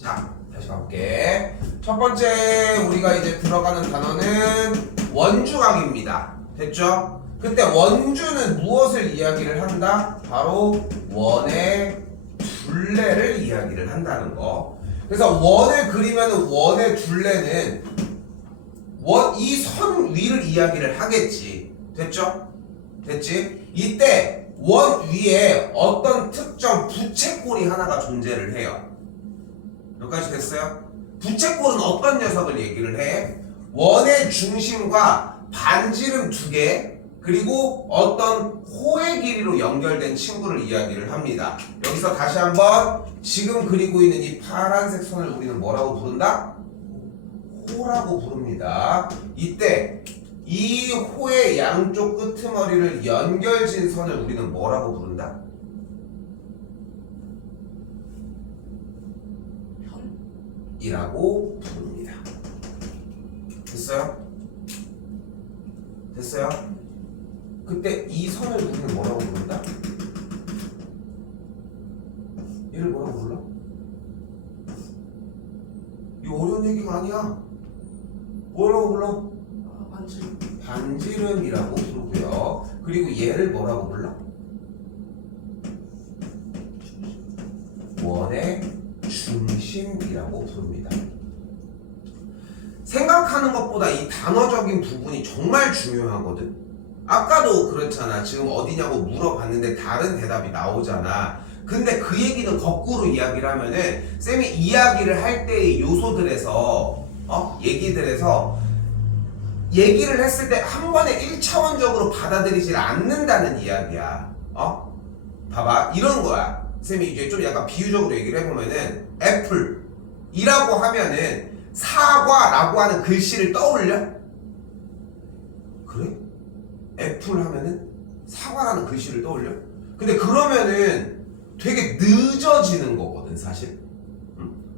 자, 다시 가볼게. 첫 번째 우리가 이제 들어가는 단어는 원주각입니다. 됐죠? 그때 원주는 무엇을 이야기를 한다? 바로 원의 둘레를 이야기를 한다는 거. 그래서 원을 그리면 원의 둘레는 이 선 위를 이야기를 하겠지. 됐죠? 됐지? 이때 원 위에 어떤 특정 부채꼴이 하나가 존재를 해요. 여기까지 됐어요? 부채꼴은 어떤 녀석을 얘기를 해? 원의 중심과 반지름 두 개, 그리고 어떤 호의 길이로 연결된 친구를 이야기를 합니다. 여기서 다시 한번 지금 그리고 있는 이 파란색 선을 우리는 뭐라고 부른다? 호라고 부릅니다. 이때 이 호의 양쪽 끄트머리를 연결진 선을 우리는 뭐라고 부른다? 이라고 부릅니다. 됐어요? 됐어요? 그때 이 선을 우리는 뭐라고 부른다? 얘를 뭐라고 불러? 이거 어려운 얘기가 아니야. 뭐라고 불러? 반지름이라고 부르고요. 그리고 얘를 뭐라고 불러? 원의 중심이라고 부릅니다. 생각하는 것보다 이 단어적인 부분이 정말 중요하거든. 아까도 그렇잖아. 지금 어디냐고 물어봤는데 다른 대답이 나오잖아. 근데 그 얘기는 거꾸로 이야기를 하면은 쌤이 이야기를 할 때의 요소들에서 얘기를 했을 때 한 번에 1차원적으로 받아들이질 않는다는 이야기야. 봐봐. 이런 거야. 쌤이 이제 좀 약간 비유적으로 얘기를 해보면은 애플이라고 하면은 사과라고 하는 글씨를 떠올려? 그래? 애플 하면은 사과라는 글씨를 떠올려? 근데 그러면은 되게 늦어지는 거거든 사실.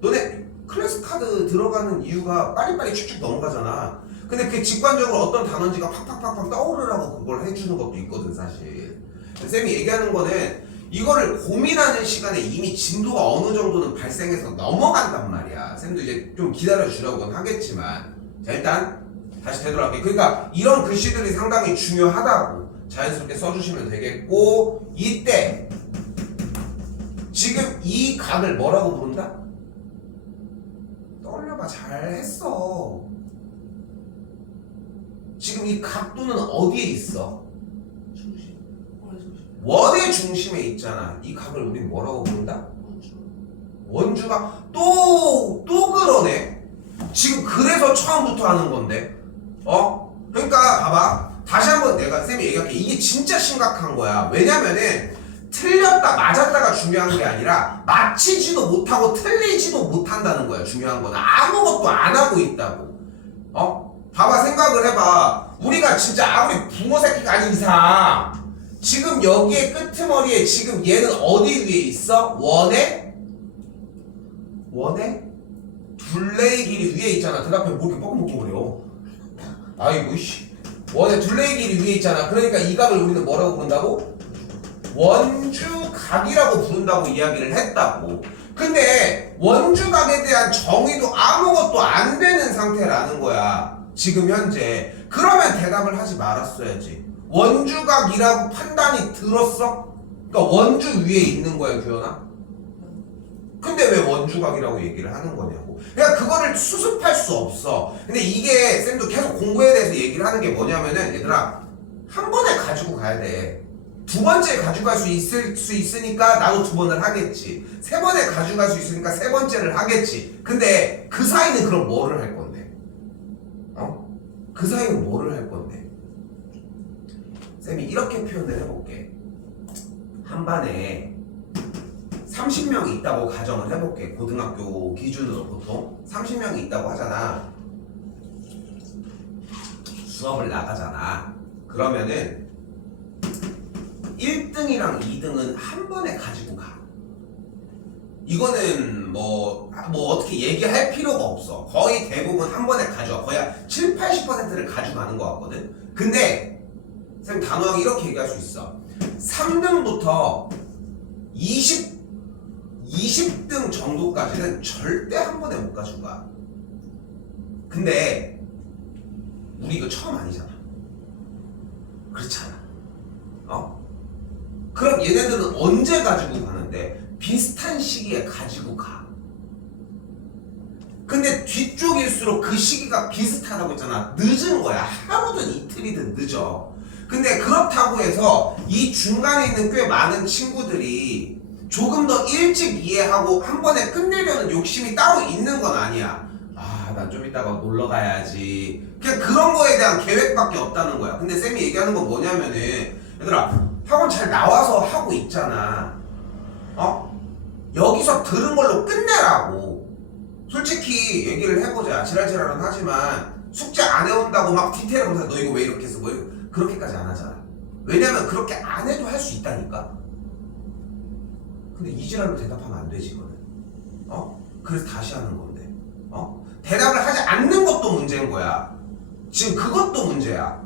너네 클래스 카드 들어가는 이유가 빨리빨리 쭉쭉 넘어가잖아. 근데 그게 직관적으로 어떤 단어인지가 팍팍팍팍 떠오르라고 그걸 해주는 것도 있거든 사실. 쌤이 얘기하는 거는 이거를 고민하는 시간에 이미 진도가 어느 정도는 발생해서 넘어간단 말이야. 쌤도 이제 좀 기다려주려고는 하겠지만, 자 일단 다시 되돌아갈게. 그러니까 이런 글씨들이 상당히 중요하다고 자연스럽게 써주시면 되겠고, 이때 지금 이 각을 뭐라고 부른다? 떠올려봐. 잘했어. 지금 이 각도는 어디에 있어? 원의 중심에 있잖아. 이 각을 우린 뭐라고 부른다? 원주가 또 그러네. 지금 그래서 처음부터 하는 건데. 그러니까 봐봐. 다시 한번 내가 쌤이 얘기할게. 이게 진짜 심각한 거야. 왜냐면은 틀렸다 맞았다가 중요한 게 아니라 맞히지도 못하고 틀리지도 못한다는 거야. 중요한 건 아무것도 안 하고 있다고. 봐봐. 생각을 해봐. 우리가 진짜 아무리 붕어 새끼가 아닌 이상 지금 여기에 끄트머리에 지금 얘는 어디 위에 있어? 원의 둘레의 길이 위에 있잖아. 대답해. 뭐 이렇게 뻐끔뻐끔거려. 아이고 씨. 원의 둘레의 길이 위에 있잖아. 그러니까 이 각을 우리는 뭐라고 부른다고? 원주각이라고 부른다고 이야기를 했다고. 근데 원주각에 대한 정의도 아무것도 안 되는 상태라는 거야. 지금 현재. 그러면 대답을 하지 말았어야지. 원주각이라고 판단이 들었어? 그러니까 원주 위에 있는 거야, 규현아? 근데 왜 원주각이라고 얘기를 하는 거냐고. 그러니까 그거를 수습할 수 없어. 근데 이게 쌤도 계속 공부에 대해서 얘기를 하는 게 뭐냐면은 얘들아 한 번에 가지고 가야 돼. 두 번째 가져갈 수 있으니까 나도 두 번을 하겠지. 세 번에 가져갈 수 있으니까 세 번째를 하겠지. 근데 그 사이는 그럼 뭐를 할 건데? 그 사이는 뭐를 할 건데? 쌤이 이렇게 표현을 해볼게. 한 반에 30명이 있다고 가정을 해볼게. 고등학교 기준으로 보통 30명이 있다고 하잖아. 수업을 나가잖아. 그러면은 1등이랑 2등은 한 번에 가지고 가. 이거는 뭐 어떻게 얘기할 필요가 없어. 거의 대부분 한 번에 가져와. 거의 7, 80%를 가져가는 것 같거든. 근데 쌤 단호하게 이렇게 얘기할 수 있어. 3등부터 20 20등 정도까지는 절대 한 번에 못 가줄 거야. 근데 우리 이거 처음 아니잖아. 그렇잖아. 그럼 얘네들은 언제 가지고 가는데? 비슷한 시기에 가지고 가. 근데 뒤쪽일수록 그 시기가 비슷하다고 했잖아. 늦은 거야. 하루든 이틀이든 늦어. 근데 그렇다고 해서 이 중간에 있는 꽤 많은 친구들이 조금 더 일찍 이해하고 한 번에 끝내려는 욕심이 따로 있는 건 아니야. 난 좀 이따가 놀러 가야지. 그냥 그런 거에 대한 계획밖에 없다는 거야. 근데 쌤이 얘기하는 건 뭐냐면은, 얘들아, 학원 잘 나와서 하고 있잖아. 여기서 들은 걸로 끝내라고. 솔직히 얘기를 해보자. 지랄지랄은 하지만 숙제 안 해온다고 막 디테일하면서 너 이거 왜 이렇게 했어? 뭐 그렇게까지 안 하잖아. 왜냐면 그렇게 안 해도 할 수 있다니까. 근데 이 지랄로 대답하면 안 되지 이거는. 그래서 다시 하는 건데. 대답을 하지 않는 것도 문제인 거야. 지금 그것도 문제야.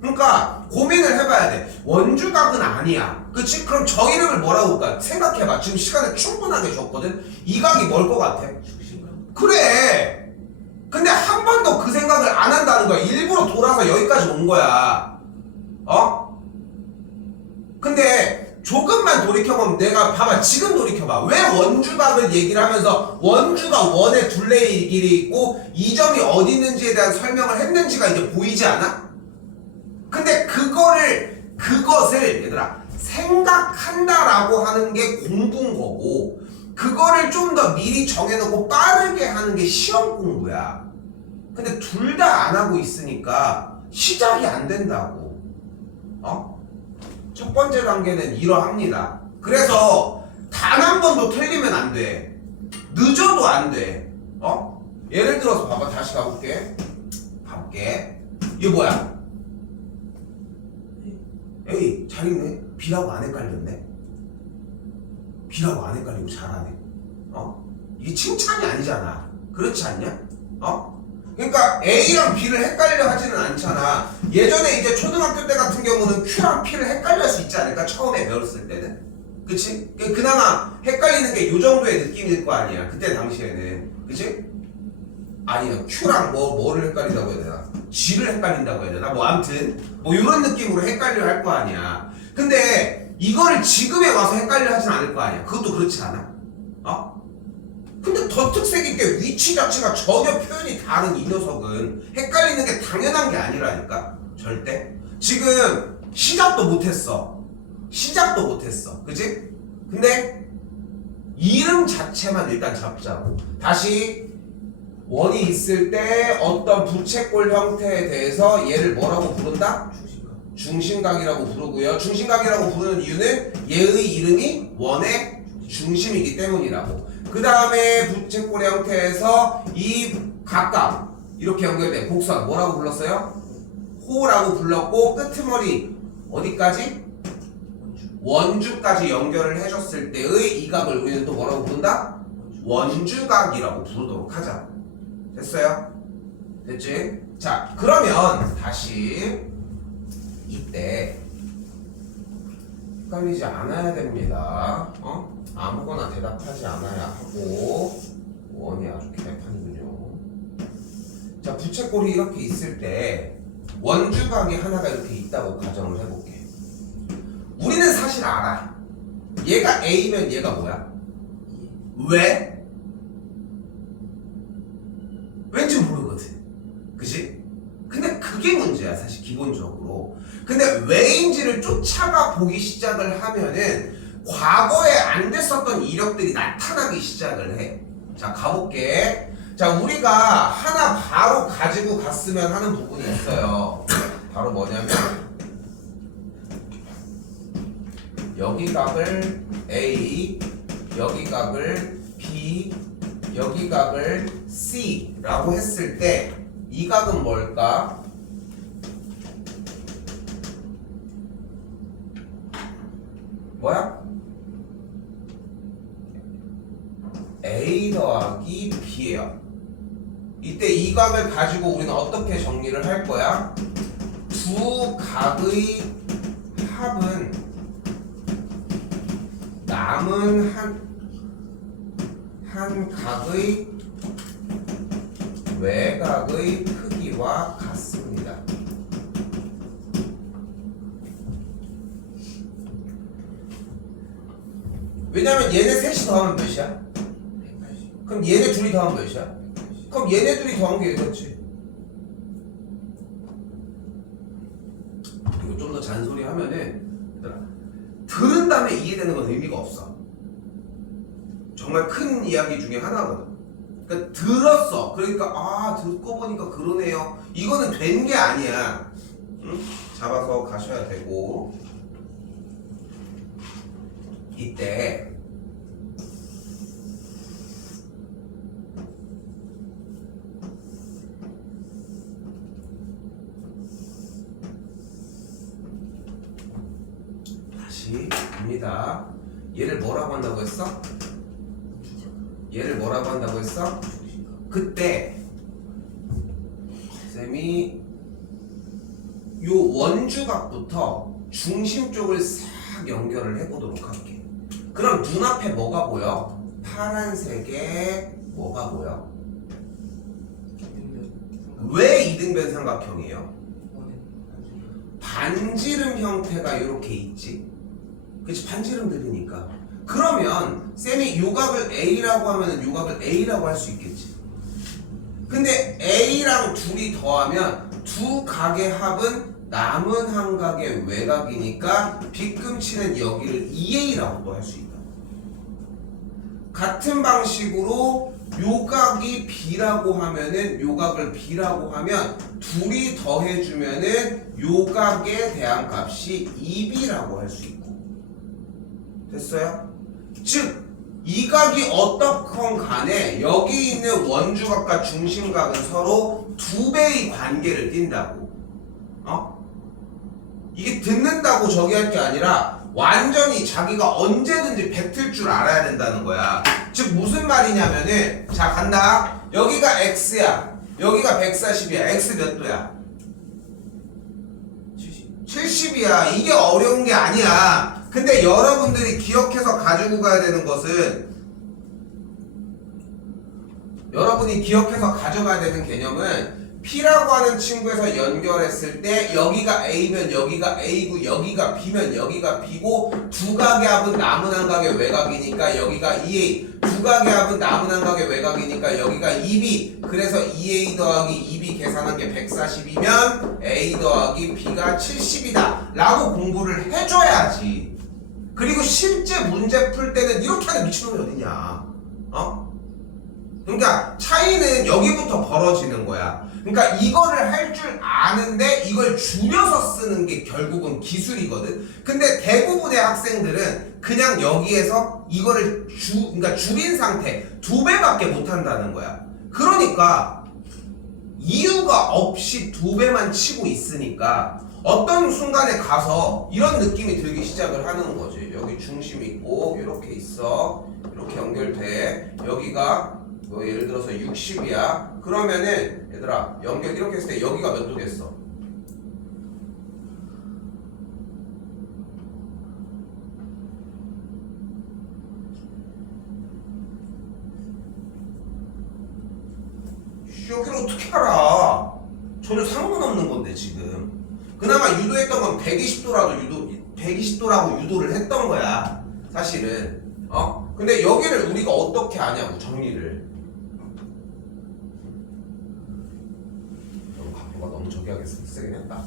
그러니까 고민을 해봐야 돼. 원주각은 아니야. 그치? 그럼 저 이름을 뭐라고 볼까? 생각해봐. 지금 시간을 충분하게 줬거든. 이 각이 뭘 것 같아? 그래. 근데 한 번도 그 생각을 안 한다는 거야. 일부러 돌아서 여기까지 온 거야. 근데 조금만 돌이켜보면 내가 봐봐. 지금 돌이켜봐. 왜 원주각을 얘기를 하면서 원주가 원의 둘레의 길이 있고 이 점이 어디 있는지에 대한 설명을 했는지가 이제 보이지 않아? 근데 그것을 얘들아 생각한다라고 하는 게 공부인 거고 그거를 좀 더 미리 정해놓고 빠르게 하는 게 시험 공부야. 근데 둘 다 안 하고 있으니까 시작이 안 된다고. 첫 번째 단계는 이러합니다. 그래서 단 한 번도 틀리면 안 돼. 늦어도 안 돼. 예를 들어서 봐봐. 다시 가볼게. 이거 뭐야? 에이, 잘 읽네. B라고 안 헷갈렸네. B라고 안 헷갈리고 잘하네. 이게 칭찬이 아니잖아. 그렇지 않냐? 그러니까 A랑 B를 헷갈려 하지는 않잖아. 예전에 이제 초등학교 때 같은 경우는 Q랑 P를 헷갈릴 수 있지 않을까? 처음에 배웠을 때는. 그치? 그나마 헷갈리는 게 요 정도의 느낌일 거 아니야. 그때 당시에는. 그치? 아니요. Q랑 뭐를 헷갈린다고 해야 되나? G를 헷갈린다고 해야 되나? 뭐 암튼 뭐 이런 느낌으로 헷갈려 할 거 아니야. 근데 이거를 지금에 와서 헷갈려 하진 않을 거 아니야. 그것도 그렇지 않아? 근데 더 특색 있게 위치 자체가 전혀 표현이 다른 이 녀석은 헷갈리는 게 당연한 게 아니라니까. 절대. 지금 시작도 못했어. 그치? 근데 이름 자체만 일단 잡자고. 다시 원이 있을 때 어떤 부채꼴 형태에 대해서 얘를 뭐라고 부른다? 중심각이라고 부르고요. 중심각이라고 부르는 이유는 얘의 이름이 원의 중심이기 때문이라고. 그 다음에 부채꼴 형태에서 이 각각 이렇게 연결된 곡선 뭐라고 불렀어요? 호라고 불렀고 끄트머리 어디까지? 원주까지 연결을 해줬을 때의 이 각을 우리는 또 뭐라고 부른다? 원주각이라고 부르도록 하자. 됐어요? 됐지? 자, 그러면 다시 이때 헷갈리지 않아야 됩니다. 아무거나 대답하지 않아야 하고. 원이 아주 개판이군요. 자, 부채꼴이 이렇게 있을 때 원주각이 하나가 이렇게 있다고 가정을 해볼게. 우리는 사실 알아. 얘가 A면 얘가 뭐야? 왜? 왠지 모르거든. 그치? 근데 그게 문제야 사실 기본적으로. 근데 왜인지를 쫓아가 보기 시작을 하면은 과거에 안 됐었던 이력들이 나타나기 시작을 해. 자, 가볼게. 자, 우리가 하나 바로 가지고 갔으면 하는 부분이 있어요. 바로 뭐냐면 여기 각을 A, 여기 각을 B, 여기 각을 C라고 했을 때 이 각은 뭘까? 뭐야? A 더하기 B예요. 이때 이 각을 가지고 우리는 어떻게 정리를 할 거야? 두 각의 합은 남은 한 각의 외곽의 크기와 같습니다. 왜냐면 얘네 셋이 더하면 몇이야? 180. 그럼 얘네 둘이 더하면 몇이야? 180. 그럼 얘네 둘이 더한 게 이거지. 이거 좀 더 잔소리 하면은 얘들아, 들은 다음에 이해되는 건 의미가 없어. 정말 큰 이야기 중에 하나거든. 그러니까 들었어. 그러니까 아 듣고 보니까 그러네요. 이거는 된 게 아니야. 응? 잡아서 가셔야 되고 이때 다시 봅니다. 얘를 뭐라고 한다고 했어? 얘를 뭐라고 한다고 했어? 그때 쌤이 요 원주각부터 중심 쪽을 싹 연결을 해보도록 할게. 그럼 눈앞에 뭐가 보여? 파란색에 뭐가 보여? 왜 이등변 삼각형이에요? 반지름 형태가 이렇게 있지. 그치? 반지름 들으니까. 그러면 쌤이 요각을 A라고 하면은 요각을 A라고 할 수 있겠지. 근데 A랑 둘이 더하면 두 각의 합은 남은 한 각의 외곽이니까 빗금치는 여기를 2A라고 또 할 수 있다. 같은 방식으로 요각이 B라고 하면은 요각을 B라고 하면 둘이 더해주면은 요각에 대한 값이 2B라고 할 수 있고. 됐어요? 즉 이 각이 어떻건 간에 여기 있는 원주각과 중심각은 서로 2배의 관계를 띈다고. 이게 듣는다고 저기 할 게 아니라 완전히 자기가 언제든지 뱉을 줄 알아야 된다는 거야. 즉 무슨 말이냐면은 자 간다. 여기가 x야. 여기가 140이야. x 몇 도야? 70이야. 이게 어려운 게 아니야. 근데 여러분들이 기억해서 가지고 가야 되는 것은 여러분이 기억해서 가져가야 되는 개념은 P라고 하는 친구에서 연결했을 때 여기가 A면 여기가 A고 여기가 B면 여기가 B고 두 각의 합은 남은 한 각의 외곽이니까 여기가 2A 두 각의 합은 남은 한 각의 외곽이니까 여기가 2B 그래서 2A 더하기 2B 계산한 게 140이면 A 더하기 B가 70이다 라고 공부를 해줘야지. 그리고 실제 문제 풀 때는 이렇게 하는 미친놈이 어딨냐. 그러니까 차이는 여기부터 벌어지는 거야. 그러니까 이거를 할 줄 아는데 이걸 줄여서 쓰는 게 결국은 기술이거든. 근데 대부분의 학생들은 그냥 여기에서 이거를 그러니까 줄인 상태 2배밖에 못 한다는 거야. 그러니까 이유가 없이 2배만 치고 있으니까 어떤 순간에 가서 이런 느낌이 들기 시작을 하는 거지. 여기 중심 있고 이렇게 있어. 이렇게 연결돼. 여기가 뭐 예를 들어서 60이야. 그러면은 얘들아 연결 이렇게 했을 때 여기가 몇 도겠어? 여기를 어떻게 알아? 전혀 상관없는 건데 지금. 그나마 유도했던 건 120도라고 유도를 했던 거야. 사실은. 근데 여기를 우리가 어떻게 아냐고 정리를. 너무 저기 하겠어. 쓰긴 했다.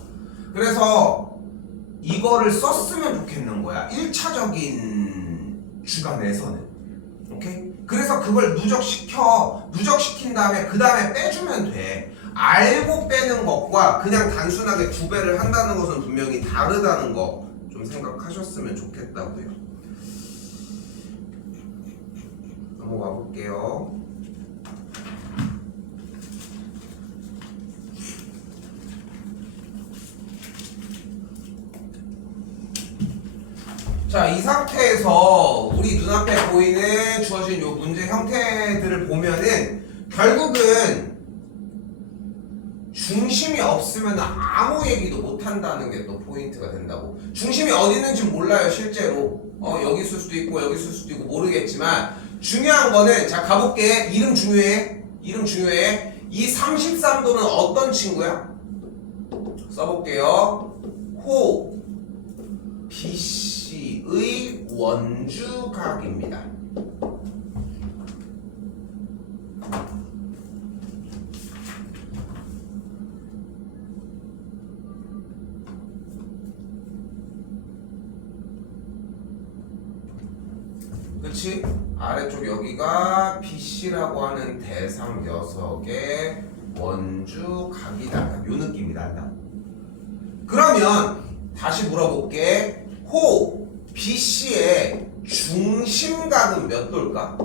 그래서 이거를 썼으면 좋겠는 거야. 1차적인 주간에서는. 오케이? 그래서 그걸 누적시킨 다음에 그 다음에 빼주면 돼. 알고 빼는 것과 그냥 단순하게 2배를 한다는 것은 분명히 다르다는 거 좀 생각하셨으면 좋겠다고요. 넘어가 볼게요. 자, 이 상태에서 우리 눈앞에 보이는 주어진 요 문제 형태들을 보면은 결국은 중심이 없으면 아무 얘기도 못 한다는 게 또 포인트가 된다고. 중심이 어디 있는지 몰라요, 실제로. 여기 있을 수도 있고 여기 있을 수도 있고 모르겠지만 중요한 거는 자 가볼게. 이름 중요해. 이름 중요해. 이 33도는 어떤 친구야? 써볼게요. 호 BC의 원주각입니다. 그치? 아래쪽 여기가 BC라고 하는 대상 녀석의 원주각이다. 요 느낌이다. 그러면 다시 물어볼게. 호 BC의 중심각은 몇 도일까?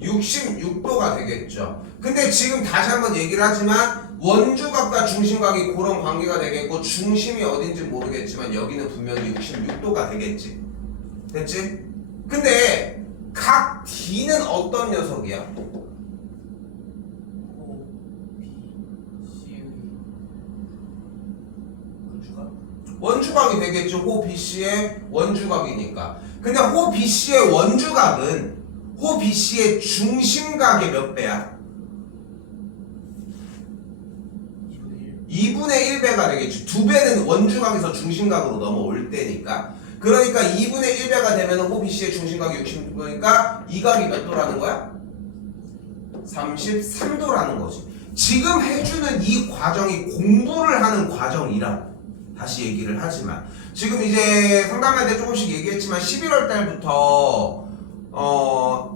66도가 되겠죠. 근데 지금 다시 한번 얘기를 하지만 원주각과 중심각이 그런 관계가 되겠고 중심이 어딘지 모르겠지만 여기는 분명히 66도가 되겠지. 됐지? 근데 각 D는 어떤 녀석이야? 원주각이 되겠죠. 호 BC의 원주각이니까. 근데 호 BC의 원주각은 호 BC의 중심각의 몇 배야? 2분의 1배가 되겠지. 2배는 원주각에서 중심각으로 넘어올 때니까. 그러니까 2분의 1배가 되면 호 BC의 중심각이 60도니까 이 각이 몇 도라는 거야? 33도라는 거지. 지금 해주는 이 과정이 공부를 하는 과정이라 다시 얘기를 하지만 지금 이제 상담할 때 조금씩 얘기했지만 11월 달부터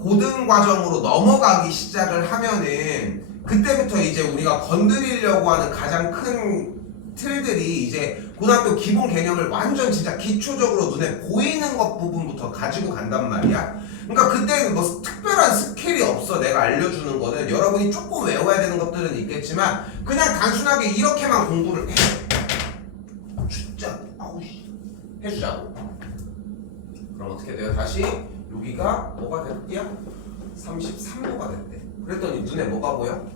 고등 과정으로 넘어가기 시작을 하면은 그때부터 이제 우리가 건드리려고 하는 가장 큰 틀들이 이제 고등학교 기본 개념을 완전 진짜 기초적으로 눈에 보이는 것 부분부터 가지고 간단 말이야. 그러니까 그때는 뭐 특별한 스킬이 없어. 내가 알려주는 거는 여러분이 조금 외워야 되는 것들은 있겠지만 그냥 단순하게 이렇게만 공부를 해. 진짜 아우씨 해주자고. 그럼 어떻게 돼요? 다시 여기가 뭐가 됐대요? 33도가 됐대. 그랬더니 눈에 뭐가 보여?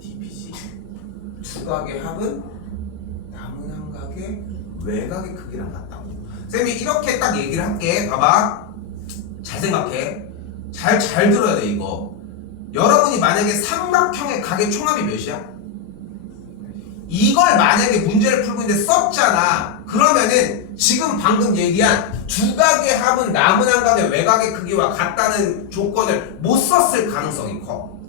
DPC 두 각의 합은 남은 한 각의 외곽의 크기랑 같다고. 쌤이 이렇게 딱 얘기를 할게. 봐봐. 잘 생각해. 잘 들어야 돼 이거. 여러분이 만약에 삼각형의 각의 총합이 몇이야? 이걸 만약에 문제를 풀고 있는데 썼잖아. 그러면은 지금 방금 얘기한 두 각의 합은 남은 한 각의 외곽의 크기와 같다는 조건을 못 썼을 가능성이 커.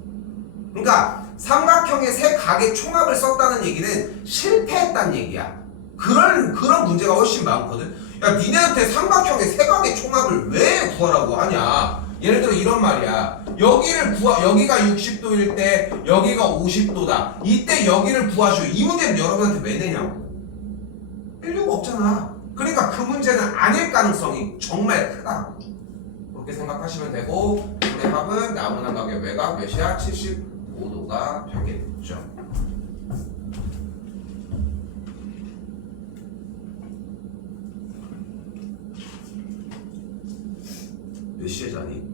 그러니까 삼각형의 세 각의 총합을 썼다는 얘기는 실패했다는 얘기야. 그런 문제가 훨씬 많거든. 야, 니네한테 삼각형의 세 각의 총합을 왜 구하라고 하냐? 예를 들어 이런 말이야. 여기가 60도일 때 여기가 50도다. 이때 여기를 구하시오. 이 문제는 여러분한테 왜 내냐고. 필요가 없잖아. 그러니까 그 문제는 아닐 가능성이 정말 크다. 그렇게 생각하시면 되고 둘의 합은 남은 한 각의 외곽 몇이야? 75도가 되겠죠. 몇 시에 자니?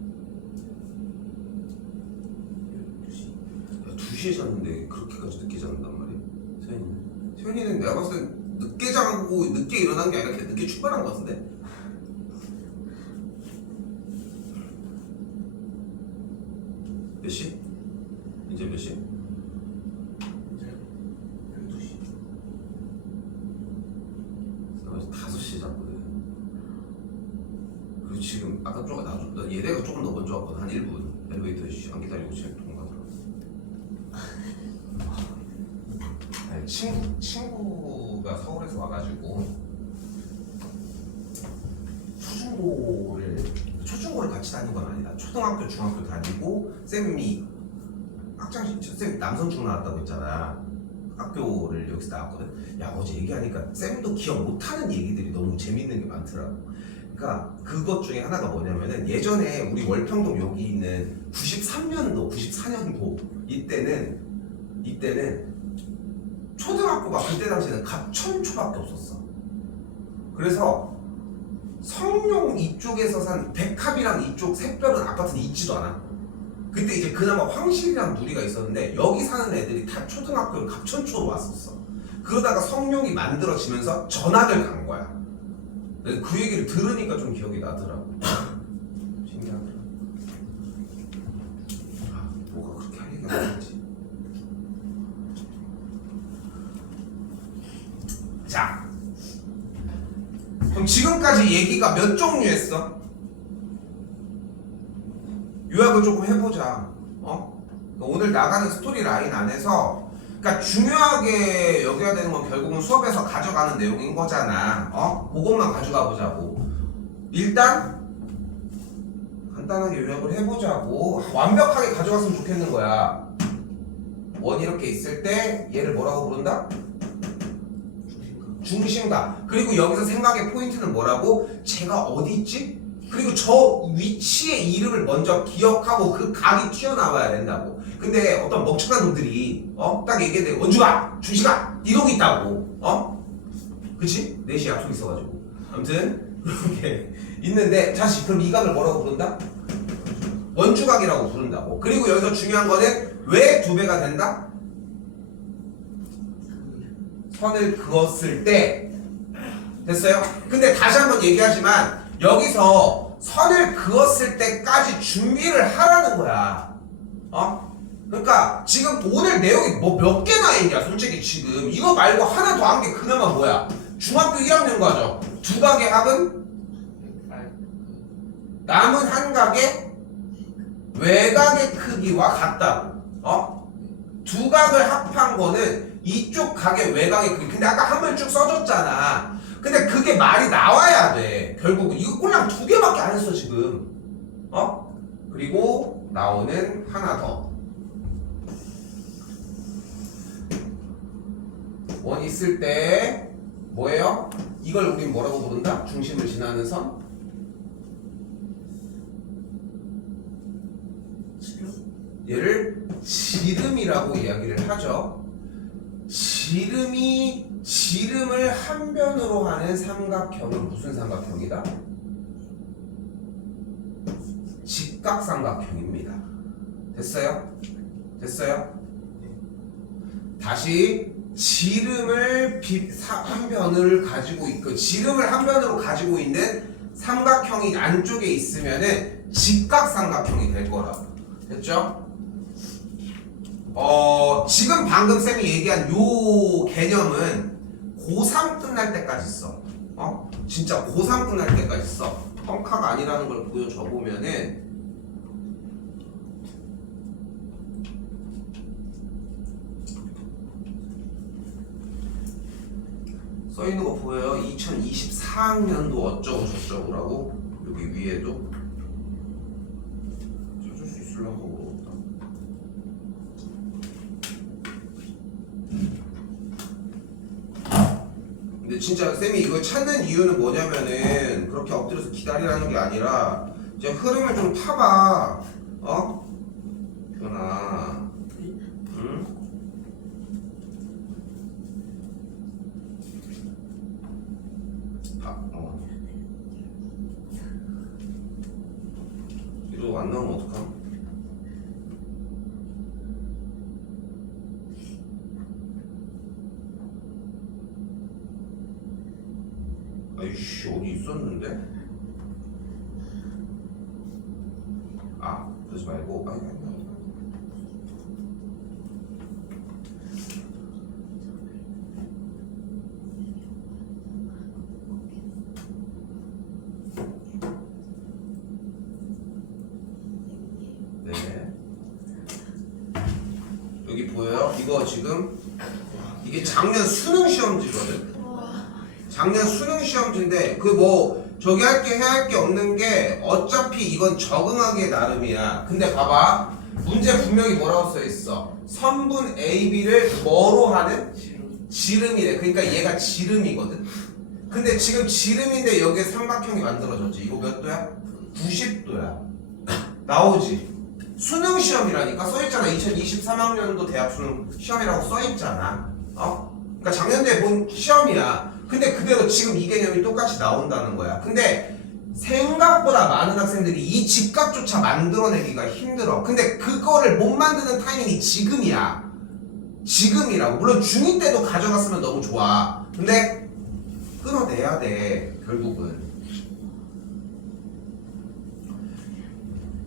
2시에 잤는데 그렇게까지 늦게 잔단 말이야? 세연이는 내가 봤을 때 늦게 자고 늦게 일어난 게 아니라 그냥 늦게 출발한 것 같은데? 몇 시? 이제 몇 시? 이제 12시 5시에 잤거든. 그리고 지금 아까 얘네가 조금 더 먼저 왔거든. 한 1분 엘리베이터에 안 기다리고 지금 통과하더라고. 아니, 친구가 서울에서 와가지고 초중고를 같이 다닌 건 아니다. 초등학교, 중학교 다니고 쌤이 학창시절 쌤 남성중 나왔다고 했잖아. 학교를 여기서 나왔거든. 야, 어제 얘기하니까 쌤도 기억 못하는 얘기들이 너무 재밌는 게 많더라고. 그러니까 그것 중에 하나가 뭐냐면은 예전에 우리 월평동 여기 있는 93년도, 94년도 이때는 초등학교가 그때 당시에는 갑천초밖에 없었어. 그래서 성룡 이쪽에서 산 백합이랑 이쪽 색별은 아파트는 있지도 않아. 그때 이제 그나마 황실이랑 누리가 있었는데 여기 사는 애들이 다 초등학교를 갑천초로 왔었어. 그러다가 성룡이 만들어지면서 전학을 간 거야. 그 얘기를 들으니까 좀 기억이 나더라고. 신기하더라. 뭐가 그렇게 할 얘기가 많지? 자, 그럼 지금까지 얘기가 몇 종류였어? 요약을 조금 해보자. 오늘 나가는 스토리 라인 안에서, 그러니까 중요하게 여겨야 되는 건 결국은 수업에서 가져가는 내용인 거잖아. 그것만 가져가 보자고. 일단 간단하게 요약을 해보자고. 완벽하게 가져갔으면 좋겠는 거야. 원 이렇게 있을 때 얘를 뭐라고 부른다? 중심각. 그리고 여기서 생각의 포인트는 뭐라고? 제가 어디 있지? 그리고 저 위치의 이름을 먼저 기억하고 그 각이 튀어나와야 된다고. 근데 어떤 멍청한 놈들이 딱 얘기해. 원주각, 중심각 이러고 있다고. 그치? 4시 약속 있어가지고. 아무튼 그렇게 있는데, 자식 그럼 이 각을 뭐라고 부른다? 원주각이라고 부른다고. 그리고 여기서 중요한 거는 왜 2배가 된다? 선을 그었을 때. 됐어요? 근데 다시 한번 얘기하지만 여기서 선을 그었을 때까지 준비를 하라는 거야. 그러니까 지금 오늘 내용이 뭐 몇 개나 있냐 솔직히 지금 이거 말고 하나 더 한 게 그나마 뭐야? 중학교 1학년 과정 두 각의 합은 남은 한 각의 외곽의 크기와 같다고. 두 각을 합한 거는 이쪽 각의 외곽의 크기. 근데 아까 한번 쭉 써줬잖아. 근데 그게 말이 나와야 돼. 결국은 이거 꼴랑 2개밖에 안 했어 지금. 그리고 나오는 하나 더. 원 있을 때 뭐예요? 이걸 우린 뭐라고 부른다? 중심을 지나는 선? 얘를 지름이라고 이야기를 하죠. 지름을 한 변으로 하는 삼각형은 무슨 삼각형이다? 직각삼각형입니다. 됐어요? 됐어요? 다시 지름을 한 변을 가지고 있고, 지름을 한 변으로 가지고 있는 삼각형이 안쪽에 있으면은 직각삼각형이 될 거라고. 됐죠? 지금 방금 쌤이 얘기한 요 개념은 고3 끝날 때까지 써. 진짜 고3 끝날 때까지 써. 펑카가 아니라는 걸 보여줘 보면은 써 있는 거 보여요? 2024학년도 어쩌고 저쩌고라고. 여기 위에도 찾을 수 있으려고 모르겠다. 근데 진짜 쌤이 이걸 찾는 이유는 뭐냐면은 그렇게 엎드려서 기다리라는 게 아니라 이제 흐름을 좀 타봐. 변아. 응? 이거 안 나오면 어떡함? 아이씨 어디 있었는데? 그러지 말고 네. 여기 보여요? 이거 지금 이게 작년 수능 시험지거든. 작년 수능 시험지인데 그 뭐 저기 해야 할 게 없는 게 어차피 이건 적응하기에 나름이야. 근데 봐봐, 문제 분명히 뭐라고 써 있어? 선분 AB를 뭐로 하는? 지름이래. 그러니까 얘가 지름이거든. 근데 지금 지름인데 여기에 삼각형이 만들어졌지. 이거 몇 도야? 90도야. 나오지. 수능 시험이라니까 써있잖아. 2023학년도 대학 수능 시험이라고 써있잖아. 그러니까 작년도에 본 시험이야. 근데 그대로 지금 이 개념이 똑같이 나온다는 거야. 근데 생각보다 많은 학생들이 이 직각조차 만들어내기가 힘들어. 근데 그거를 못 만드는 타이밍이 지금이야. 지금이라고. 물론 중2 때도 가져갔으면 너무 좋아. 근데 끊어내야 돼 결국은.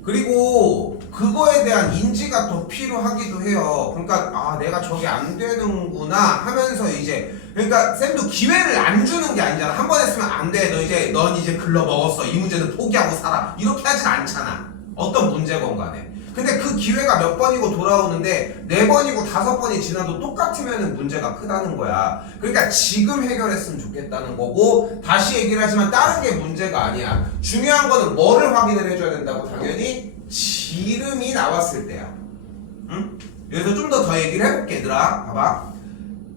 그리고 그거에 대한 인지가 더 필요하기도 해요. 그러니까 아 내가 저게 안 되는구나 하면서 이제 그러니까 쌤도 기회를 안 주는 게 아니잖아. 한 번 했으면 안 돼. 넌 이제 글러 먹었어. 이 문제는 포기하고 살아. 이렇게 하진 않잖아. 어떤 문제건 간에. 근데 그 기회가 몇 번이고 돌아오는데 4번이고 5번이 지나도 똑같으면 문제가 크다는 거야. 그러니까 지금 해결했으면 좋겠다는 거고, 다시 얘기를 하지만 다른 게 문제가 아니야. 중요한 거는 뭐를 확인을 해줘야 된다고? 당연히 지름이 나왔을 때야. 응? 그래서 좀 더 얘기를 해볼게 얘들아. 봐봐.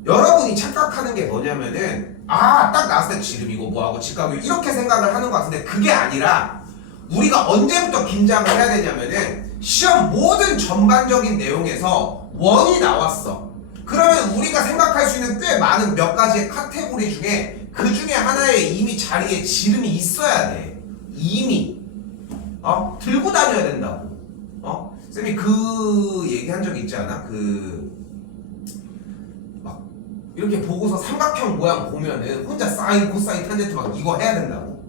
여러분이 착각하는 게 뭐냐면은 딱 나왔을 때 지름이고 뭐하고 직각이고 이렇게 생각을 하는 것 같은데 그게 아니라 우리가 언제부터 긴장을 해야 되냐면은 시험 모든 전반적인 내용에서 원이 나왔어. 그러면 우리가 생각할 수 있는 꽤 많은 몇 가지의 카테고리 중에 그 중에 하나에 이미 자리에 지름이 있어야 돼. 이미 들고 다녀야 된다고. 쌤이 그 얘기한 적 있지 않아? 막 이렇게 보고서 삼각형 모양 보면은 혼자 사인, 코사인, 탄젠트 막 이거 해야 된다고.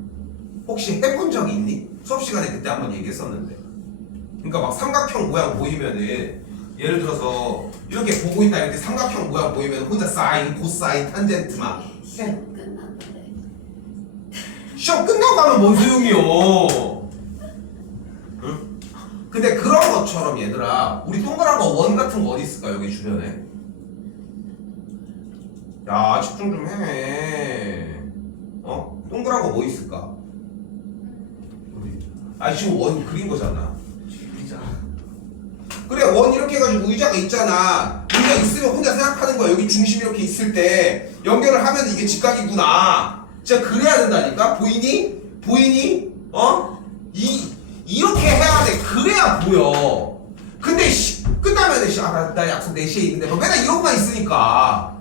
혹시 해본 적이 있니? 수업 시간에 그때 한번 얘기했었는데. 그러니까 막 삼각형 모양 보이면은 예를 들어서 이렇게 보고 있다 이렇게 삼각형 모양 보이면 혼자 사인, 코사인, 탄젠트 막 시험 끝났는데. 시험 끝나고 하면 뭔 소용이요? 응? 근데 그런 것처럼 얘들아 우리 동그란 거 원 같은 거 어디 있을까 여기 주변에? 야 집중 좀 해. 동그란 거 뭐 있을까? 어디? 지금 원 그린 거잖아. 의자. 그래 원 이렇게 해가지고 의자가 있잖아. 의자 있으면 혼자 생각하는 거야. 여기 중심 이렇게 있을 때 연결을 하면 이게 직각이구나. 진짜 그래야 된다니까. 보이니? 보이니? 이렇게 해야 돼. 그래야 보여. 근데 끝나면 나 약속 4시에 있는데 뭐 맨날 이러고만 있으니까.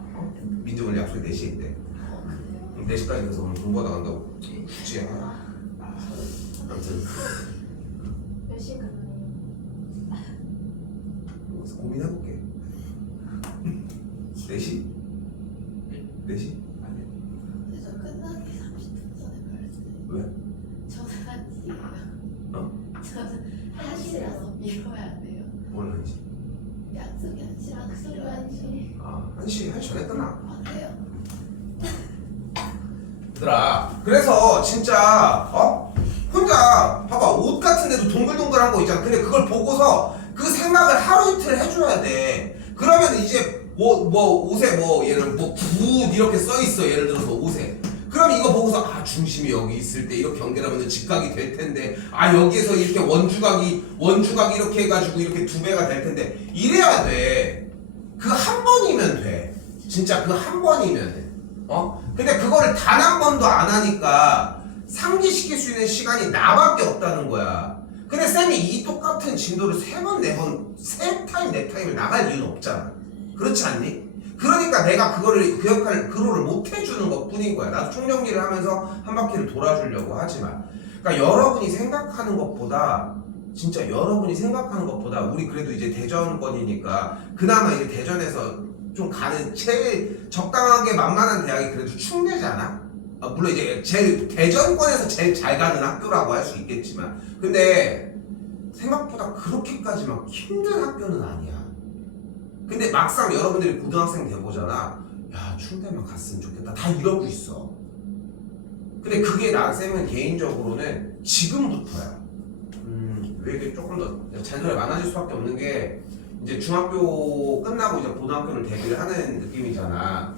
민주 오늘 약속 4시에 있대. 4시까지 가서 오늘 공부하다 간다고. 굳이 아무튼 몇 시간? 그래서 고민해볼게. 4시? 4시? 아니요. 그래서 끝나기 30분 전에 말했어요. 왜? 저는 한시예요. 저는 한시라서 미뤄야 돼요. 뭘 하지? 약속이 한시라서 한시. 1시 전에 끝나. 맞아요. 얘들아 그래서 진짜 혼자 봐봐 옷 같은 데도 동글동글한 거 있잖아. 근데 그걸 보고서 그 생각을 하루 이틀 해줘야 돼. 그러면 이제 옷에 예를 들어 붓 이렇게 써 있어. 예를 들어서 옷에. 그럼 이거 보고서 중심이 여기 있을 때 이렇게 연결하면 직각이 될 텐데 여기에서 이렇게 원주각이 이렇게 해가지고 이렇게 2배가 될 텐데 이래야 돼. 그 한 번이면 돼. 진짜 그 한 번이면은. 근데 그거를 단 한 번도 안 하니까 상기시킬 수 있는 시간이 나밖에 없다는 거야. 근데 쌤이 이 똑같은 진도를 3번, 4번, 3타임, 4타임을 나갈 이유는 없잖아. 그렇지 않니? 그러니까 내가 그 역할을, 그 롤을 못 해주는 것 뿐인 거야. 나도 총정리를 하면서 한 바퀴를 돌아주려고 하지만. 그러니까 여러분이 생각하는 것보다 진짜 여러분이 생각하는 것보다 우리 그래도 이제 대전권이니까 그나마 이제 대전에서 좀 가는 제일 적당하게 만만한 대학이 그래도 충대잖아. 물론 이제 제일 대전권에서 제일 잘 가는 학교라고 할 수 있겠지만 근데 생각보다 그렇게까지 막 힘든 학교는 아니야. 근데 막상 여러분들이 고등학생 돼보잖아. 야 충대만 갔으면 좋겠다 다 이러고 있어. 근데 그게 쌤은 개인적으로는 지금부터야. 왜 이렇게 조금 더 잔소리 많아질 수밖에 없는 게 이제 중학교 끝나고 이제 고등학교를 대비를 하는 느낌이잖아.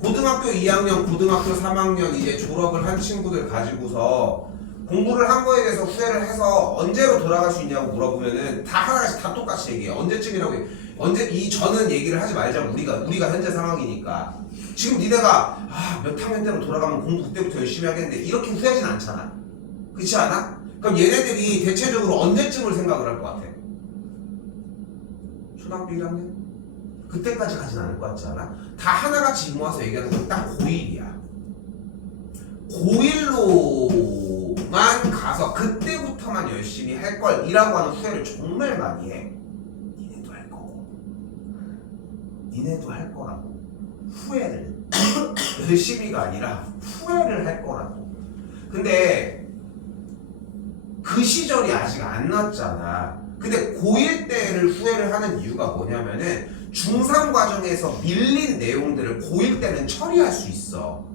고등학교 2학년, 고등학교 3학년 이제 졸업을 한 친구들 가지고서 공부를 한 거에 대해서 후회를 해서 언제로 돌아갈 수 있냐고 물어보면은 다 하나씩 다 똑같이 얘기해. 언제쯤이라고 해. 저는 얘기를 하지 말자고. 우리가 현재 상황이니까. 지금 니네가 몇 학년 때로 돌아가면 공부 그때부터 열심히 하겠는데 이렇게 후회하진 않잖아. 그렇지 않아? 그럼 얘네들이 대체적으로 언제쯤을 생각을 할 것 같아? 초등학교 1학년? 그때까지 가진 않을 것 같지 않아? 다 하나같이 모아서 얘기하는 건 딱 고1이야. 고1로만 가서 그때부터만 열심히 할 걸이라고 하는 후회를 정말 많이 해. 니네도 할 거고 니네도 할 거라고. 후회를. 열심히가 아니라 후회를 할 거라고. 근데 그 시절이 아직 안 났잖아. 근데 고1 때를 후회를 하는 이유가 뭐냐면은 중3 과정에서 밀린 내용들을 고1 때는 처리할 수 있어.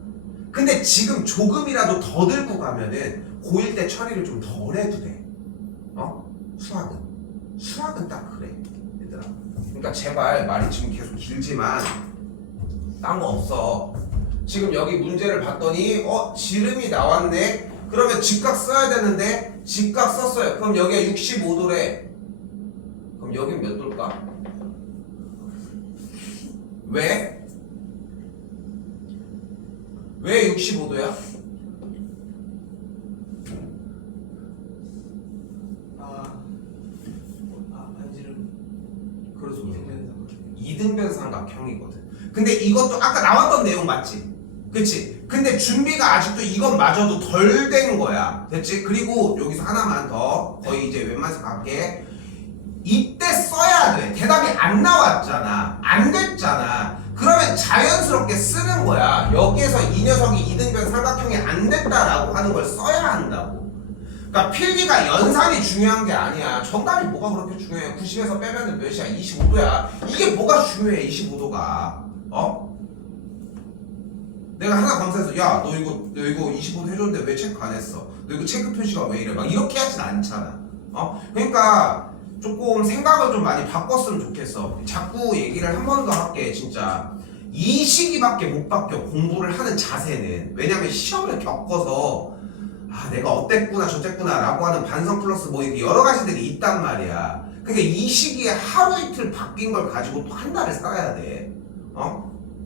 근데 지금 조금이라도 더 들고 가면은 고1 때 처리를 좀 덜 해도 돼. 수학은 딱 그래, 얘들아. 그러니까 제발 말이 지금 계속 길지만 딴 거 없어. 지금 여기 문제를 봤더니 지름이 나왔네. 그러면 직각 써야 되는데 직각 썼어요. 그럼 여기가 65도래. 그럼 여긴 몇 도일까? 왜? 왜 65도야? 반지름 그래서 이등변 2등변 삼각형이거든. 근데 이것도 아까 나왔던 내용 맞지? 그치? 근데 준비가 아직도 이것마저도 덜 된 거야. 됐지? 그리고 여기서 하나만 더, 거의 이제 웬만해서 갈게. 이때 써야 돼. 대답이 안 나왔잖아. 안 됐잖아. 그러면 자연스럽게 쓰는 거야. 여기에서 이 녀석이 이등변 삼각형이 안 됐다라고 하는 걸 써야 한다고. 그러니까 필기가 연산이 중요한 게 아니야. 정답이 뭐가 그렇게 중요해? 90에서 빼면은 몇이야? 25도야. 이게 뭐가 중요해? 25도가. 내가 하나 검사해서 야, 너 이거 25도 해줬는데 왜 체크 안 했어? 너 이거 체크 표시가 왜 이래? 막 이렇게 하진 않잖아. 그러니까 조금 생각을 좀 많이 바꿨으면 좋겠어. 자꾸 얘기를 한 번 더 할게. 진짜 이 시기밖에 못 바뀌어, 공부를 하는 자세는. 왜냐면 시험을 겪어서 내가 어땠구나 저쨌구나 라고 하는 반성 플러스 뭐 이렇게 여러 가지들이 있단 말이야. 그러니까 이 시기에 하루 이틀 바뀐 걸 가지고 또 한 달을 살아야 돼.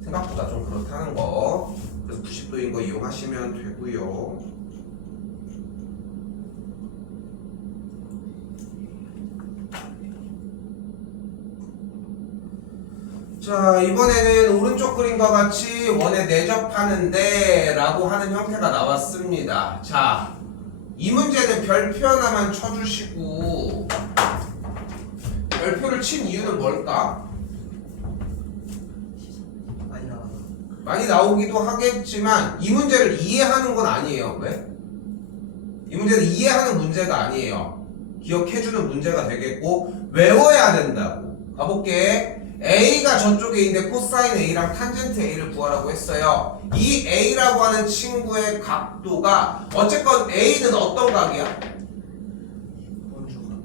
생각보다 좀 그렇다는 거. 그래서 90도인 거 이용하시면 되고요. 자, 이번에는 오른쪽 그림과 같이 원에 내접하는데 라고 하는 형태가 나왔습니다. 자, 이 문제는 별표 하나만 쳐주시고, 별표를 친 이유는 뭘까? 많이 나오기도 하겠지만 이 문제를 이해하는 건 아니에요. 왜? 이 문제를 이해하는 문제가 아니에요. 기억해주는 문제가 되겠고 외워야 된다고. 가볼게. A가 저쪽에 있는데 코사인 A랑 탄젠트 A를 구하라고 했어요. 이 A라고 하는 친구의 각도가 어쨌건 A는 어떤 각이야? 원주각.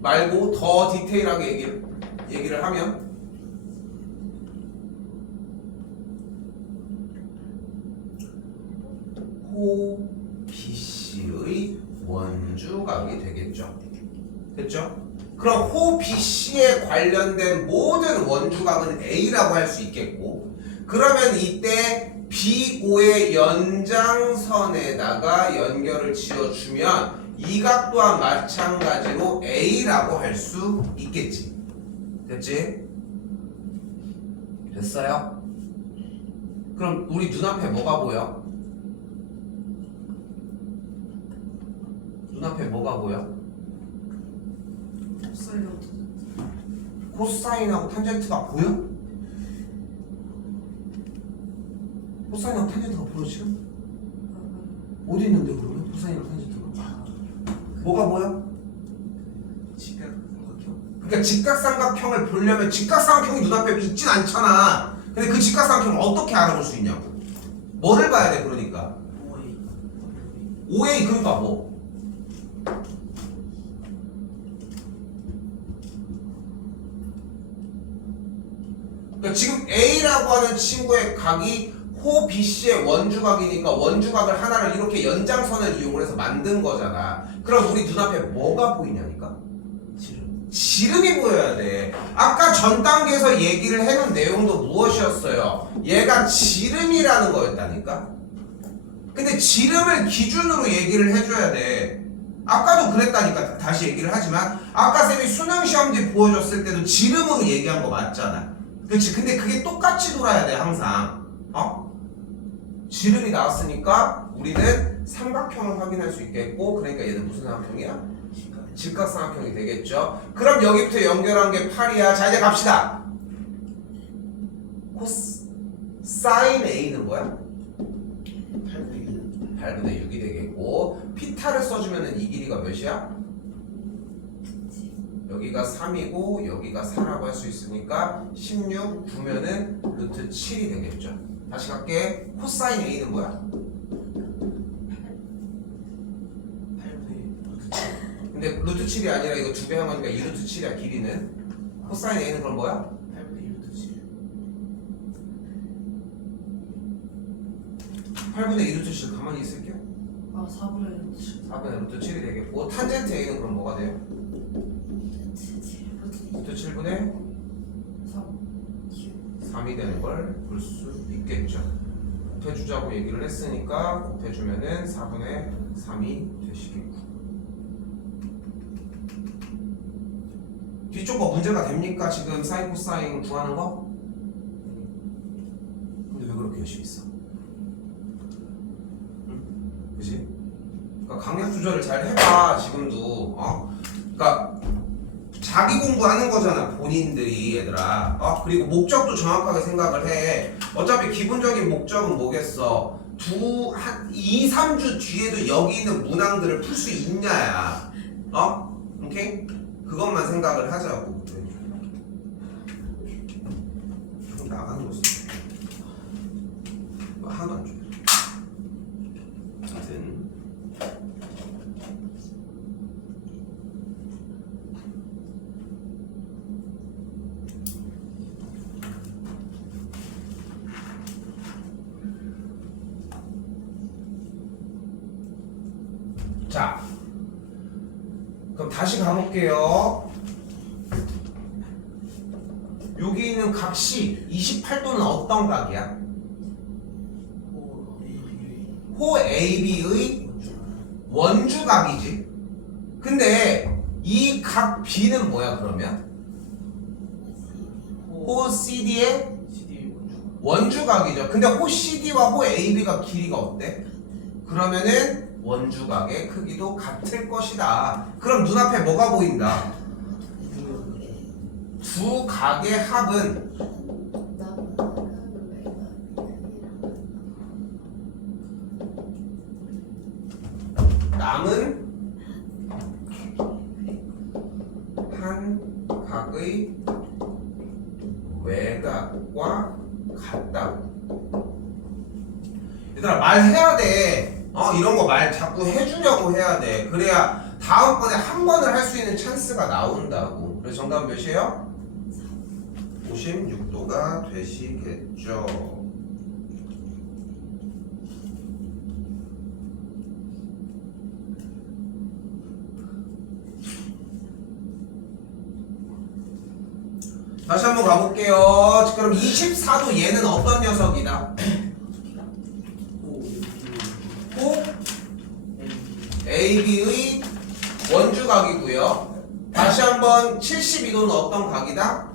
말고 더 디테일하게 얘기를 하면 호 BC의 원주각이 되겠죠. 됐죠? 그럼 호 BC에 관련된 모든 원주각은 A라고 할 수 있겠고, 그러면 이때 BO의 연장선에다가 연결을 지어주면 이 각 또한 마찬가지로 A라고 할 수 있겠지. 됐지? 됐어요? 그럼 우리 눈앞에 뭐가 보여? 눈앞에 뭐가 보여? 코사인하고 탄젠트가 보여? 코사인하고 탄젠트가 보여 지금? 어디 있는데 그러면? 코사인하고 탄젠트가? 뭐가 보여? 직각삼각형. 그러니까 직각삼각형을 보려면 직각삼각형이 눈앞에 있진 않잖아. 근데 그 직각삼각형을 어떻게 알아볼 수 있냐고. 뭐를 봐야 돼 그러니까? OA 그러니까 뭐? 그러니까 지금 A라고 하는 친구의 각이 호 BC의 원주각이니까 원주각을 하나를 이렇게 연장선을 이용을 해서 만든 거잖아. 그럼 우리 눈앞에 뭐가 보이냐니까? 지름이 보여야 돼. 아까 전 단계에서 얘기를 해놓은 내용도 무엇이었어요? 얘가 지름이라는 거였다니까? 근데 지름을 기준으로 얘기를 해줘야 돼. 아까도 그랬다니까. 다시 얘기를 하지만 아까 쌤이 수능시험지 보여줬을 때도 지름으로 얘기한 거 맞잖아. 그렇지? 근데 그게 똑같이 돌아야 돼 항상. 지름이 나왔으니까 우리는 삼각형을 확인할 수 있겠고, 그러니까 얘는 무슨 삼각형이야? 직각삼각형이 되겠죠. 그럼 여기부터 연결한 게 8이야. 자 이제 갑시다. 사인 A는 뭐야? 8분의 6이 되겠고 피타를 써주면 이 길이가 몇이야? 여기가 3이고 여기가 4라고 할 수 있으니까 16 두면은 루트 7이 되겠죠. 다시 갈게. 코사인 A는 뭐야? 8분의 근데 루트 7이 아니라 이거 2배 한 거니까 2루트 7이야 길이는. 코사인 A는 그럼 뭐야? 8분의 1루트 7. 8분의 2루트 7 가만히 있을게요. 아 4분의 1 4분의 루트 7이 되겠고 탄젠트 A는 그럼 뭐가 돼요? 루트 7분의 3이 되는 걸 볼 수 있겠죠. 곱해주자고 얘기를 했으니까 곱해주면은 4분의 3이 되시겠고 뒤쪽 거 문제가 됩니까? 지금 사인 코사인 구하는 거? 근데 왜 그렇게 열심히 써? 응? 그지? 그러니까 강약 조절을 잘 해봐 지금도 그러니까 자기 공부하는 거잖아 본인들이 얘들아 그리고 목적도 정확하게 생각을 해. 어차피 기본적인 목적은 뭐겠어? 2, 3주 뒤에도 여기 있는 문항들을 풀 수 있냐야. 오케이? 그것만 생각을 하자고. 좀 나가는 거 써. 하나도 안 줘. 하여튼 자, 그럼 다시 가볼게요. 여기 있는 각시 28도는 어떤 각이야? 호 AB의 원주각이지. 근데 이 각 B는 뭐야 그러면? 호 CD의 CD 원주각이죠. 근데 호 CD와 호 AB가 길이가 어때? 그러면은 원주각의 크기도 같을 것이다. 그럼 눈앞에 뭐가 보인다? 두 각의 합은 남은 한 각의 외곽과 같다고. 얘들아 말해야 돼. 이런 거 말 자꾸 해주려고 해야 돼. 그래야 다음번에 한 번을 할 수 있는 찬스가 나온다고. 그래서 정답은 몇이에요? 56도가 되시겠죠. 다시 한번 가볼게요. 그럼 24도 얘는 어떤 녀석이다? 호 AB의 원주각이고요. 다시 한번 72도는 어떤 각이다?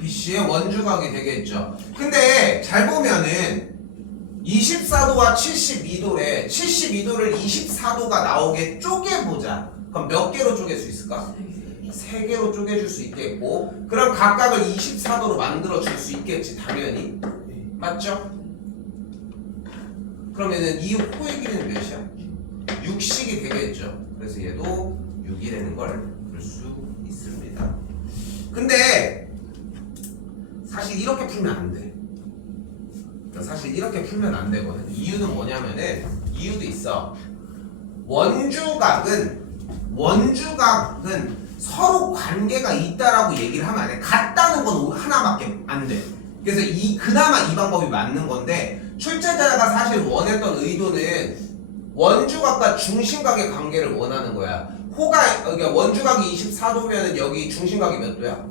BC의 원주각이 되겠죠. 근데 잘 보면은 24도와 72도래. 72도를 24도가 나오게 쪼개보자. 그럼 몇 개로 쪼갤 수 있을까? 3개로 쪼개줄 수 있겠고, 그럼 각각을 24도로 만들어 줄 수 있겠지 당연히. 맞죠? 그러면은 이 호의 길이는 몇이야? 6식이 되겠죠. 그래서 얘도 6이 되는 걸 볼 수 있습니다. 근데 사실 이렇게 풀면 안 돼. 사실 이렇게 풀면 안 되거든. 이유는 뭐냐면은 이유도 있어. 원주각은 서로 관계가 있다라고 얘기를 하면 안 돼. 같다는 건 하나밖에 안 돼. 그래서 그나마 이 방법이 맞는 건데, 출제자가 사실 원했던 의도는 원주각과 중심각의 관계를 원하는 거야. 그러니까 원주각이 24도면은 여기 중심각이 몇 도야?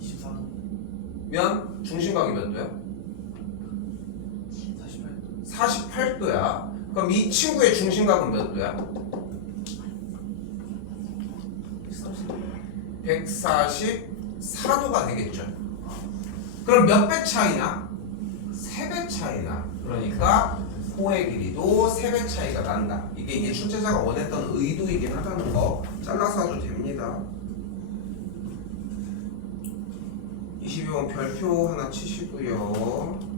24도. 중심각이 몇 도야? 48도. 48도야. 그럼 이 친구의 중심각은 몇 도야? 144도가 되겠죠. 그럼 몇 배 차이나? 3배 차이나. 그러니까 호의 길이도 3배 차이가 난다. 이게 출제자가 원했던 의도이긴 하다는 거 잘라서 하도 됩니다. 22번 별표 하나 치시고요.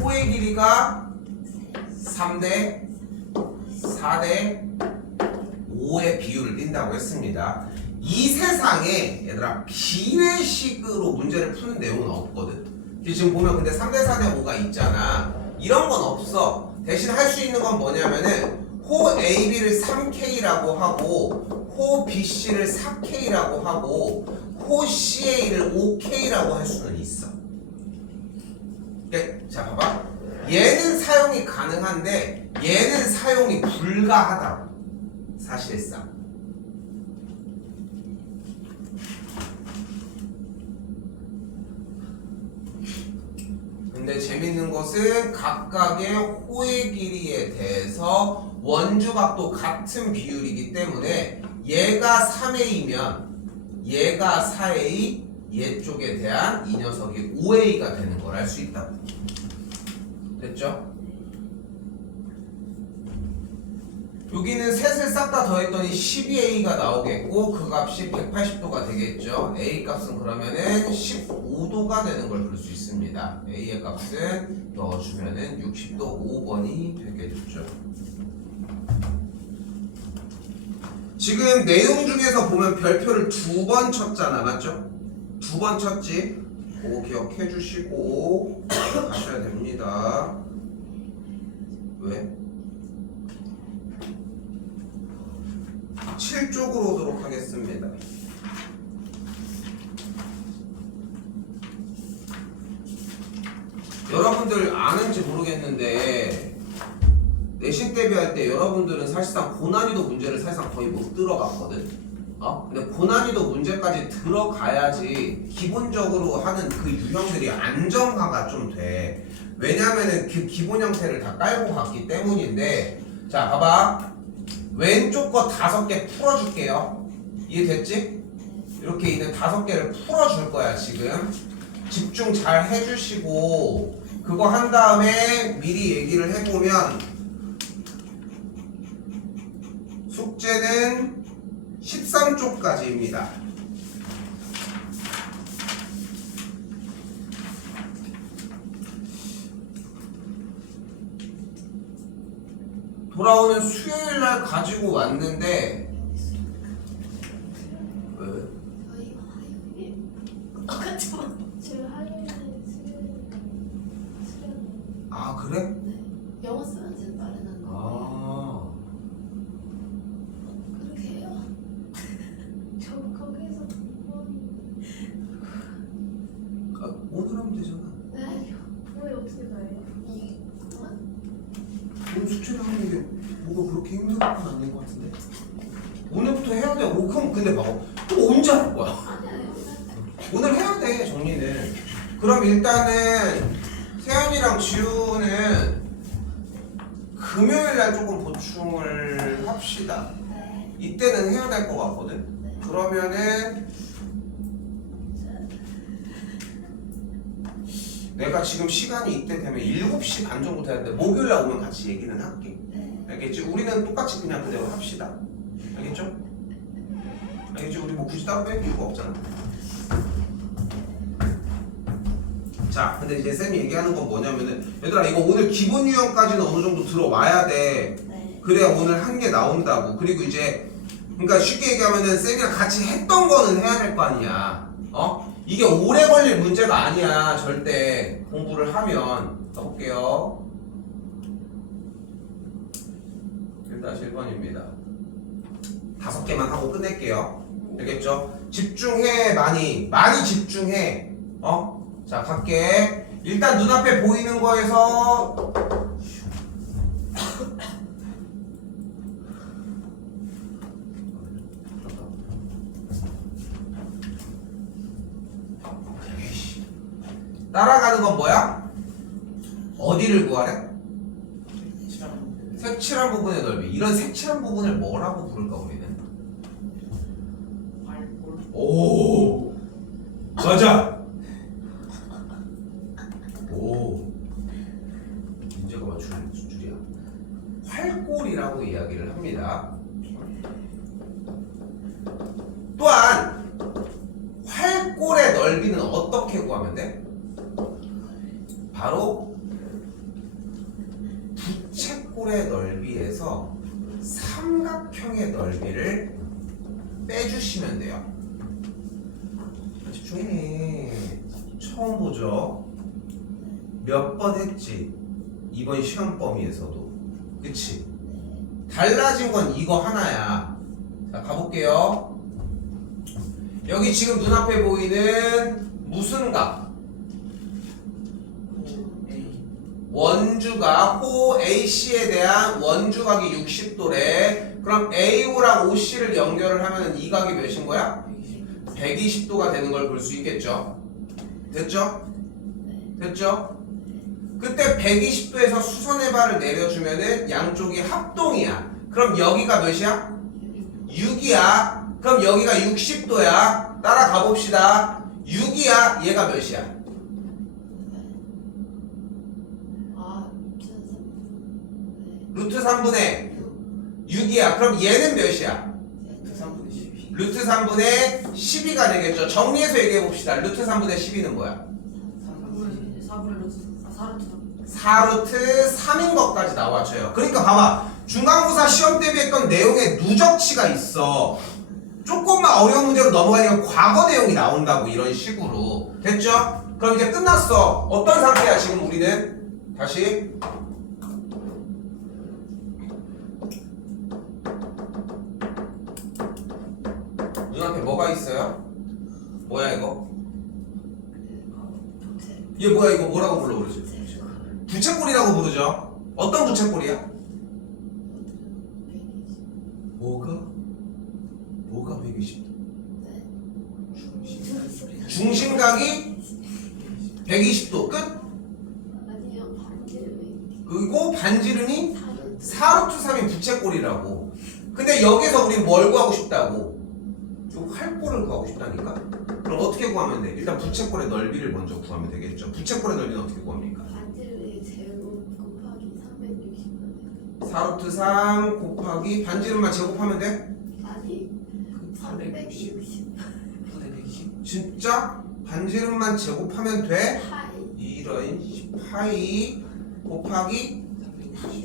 호의 길이가 3대 4대 5의 비율을 띈다고 했습니다. 이 세상에 얘들아 비례식으로 문제를 푸는 내용은 없거든. 지금 보면 근데 3대 4대 5가 있잖아. 이런 건 없어. 대신 할 수 있는 건 뭐냐면은 호 AB를 3K라고 하고 호 BC를 4K라고 하고 호 CA를 5K라고 할 수는 있어. 자 봐봐, 얘는 사용이 가능한데 얘는 사용이 불가하다고. 사실상 근데 재밌는 것은 각각의 호의 길이에 대해서 원주각도 같은 비율이기 때문에 얘가 3A면 얘가 4A, 얘 쪽에 대한 이 녀석이 5A가 되는 걸 알 수 있다고. 됐죠? 여기는 셋을 싹 다 더했더니 12A가 나오겠고 그 값이 180도가 되겠죠. A 값은 그러면은 15도가 되는 걸 볼 수 있습니다. A의 값은 넣어주면은 60도 5번이 되겠죠. 지금 내용 중에서 보면 별표를 2번 쳤잖아, 맞죠? 2번 쳤지? 그거 기억해 주시고 가셔야 됩니다. 왜? 7쪽으로 오도록 하겠습니다. 여러분들 아는지 모르겠는데 내신 대비할 때 여러분들은 사실상 고난이도 문제를 사실상 거의 못 들어갔거든. 근데 고난이도 문제까지 들어가야지 기본적으로 하는 그 유형들이 안정화가 좀 돼. 왜냐면은 그 기본 형태를 다 깔고 갔기 때문인데. 자 봐봐, 왼쪽 거 5개 풀어줄게요. 이해됐지? 이렇게 있는 5개를 풀어줄 거야. 지금 집중 잘 해주시고 그거 한 다음에 미리 얘기를 해보면 숙제는 13쪽까지입니다. 돌아오는 수요일날 가지고 왔는데 왜? 저희 화요일? 잠깐만. 제가 화요일에 수련. 아 그래? 네. 영어 쓰면 제 말은 아 그렇게 해요. 저 거기서 오늘 하면 되잖아. 네. 왜 어떻게 가요? 오늘 숙제를 하는 게 뭐가 그렇게 힘든 건 아닌 것 같은데. 오늘부터 해야 돼. 그럼 근데 봐봐, 또 언제 할 거야? 아니에요. 오늘 해야 돼 정리는. 그럼 일단은 세연이랑 지우는 금요일날 조금 보충을 합시다. 네. 이때는 해야 될 것 같거든. 네. 그러면은 내가 지금 시간이 이때 되면 7시 반 정도 되는데 목요일날 오면 같이 얘기는 할게. 네. 알겠지? 우리는 똑같이 그냥 그대로 합시다. 알겠죠? 알겠지? 우리 뭐 굳이 따로 뺄 이유가 없잖아. 자, 근데 이제 쌤이 얘기하는 건 뭐냐면은 얘들아 이거 오늘 기본 유형까지는 어느 정도 들어와야 돼. 네. 그래야 오늘 한 개 나온다고. 그리고 이제 그러니까 쉽게 얘기하면은 쌤이랑 같이 했던 거는 해야 될 거 아니야. 이게 오래 걸릴 문제가 아니야. 절대 공부를 하면. 써볼게요. 1-1번입니다. 5개만 하고 끝낼게요. 알겠죠? 집중해. 많이 집중해. 자 갈게. 일단 눈앞에 보이는 거에서 따라가는 건 뭐야? 어디를 구하래? 색칠한 부분의 넓이. 이런 색칠한 부분을 뭐라고 부를까 우리는? 활골. 오 맞아. 오 문제가 맞출 줄이야. 활골이라고 이야기를 합니다. 또한 활골의 넓이는 어떻게 구하면 돼? 바로 부채꼴의 넓이에서 삼각형의 넓이를 빼주시면 돼요. 집중해. 처음 보죠? 몇 번 했지? 이번 시험 범위에서도. 그치? 달라진 건 이거 하나야. 자, 가볼게요. 여기 지금 눈앞에 보이는 무슨 각? 원주각 호 AC에 대한 원주각이 60도래. 그럼 AO랑 OC를 연결을 하면 이 각이 몇인 거야? 120도가 되는 걸 볼 수 있겠죠? 됐죠? 됐죠? 그때 120도에서 수선의 발을 내려주면은 양쪽이 합동이야. 그럼 여기가 몇이야? 6이야. 그럼 여기가 60도야. 따라가 봅시다. 6이야. 얘가 몇이야? 루트 3분의 6이야. 그럼 얘는 몇이야? 3분의 12. 루트 3분의 12가 되겠죠. 정리해서 얘기해 봅시다. 루트 3분의 12는 뭐야? 4루트 3인 것까지 나와줘요. 그러니까 봐봐. 중간고사 시험 대비했던 내용에 누적치가 있어. 조금만 어려운 문제로 넘어가니까 과거 내용이 나온다고 이런 식으로. 됐죠? 그럼 이제 끝났어. 어떤 상태야 지금 우리는? 다시 눈앞에 뭐가 있어요? 뭐야 이거? 얘 뭐야 이거 뭐라고 불러 그러지? 부채꼴이라고 부르죠. 어떤 부채꼴이야? 뭐가 120도? 중심각이 120도 끝? 아니요, 반지름이 그리고 반지름이 4루트 3인 부채꼴이라고. 근데 여기서 우린 뭘 구하고 싶다고? 요 활골을 구하고 싶다니까? 그럼 어떻게 구하면 돼? 일단 부채꼴의 넓이를 먼저 구하면 되겠죠. 부채꼴의 넓이는 어떻게 구합니까? 반지름이 제곱 곱하기 360만 4루트 3 곱하기 반지름만 제곱하면 돼? 아니 360 분의 120. 진짜? 반지름만 제곱하면 돼? 파이 이런 파이 곱하기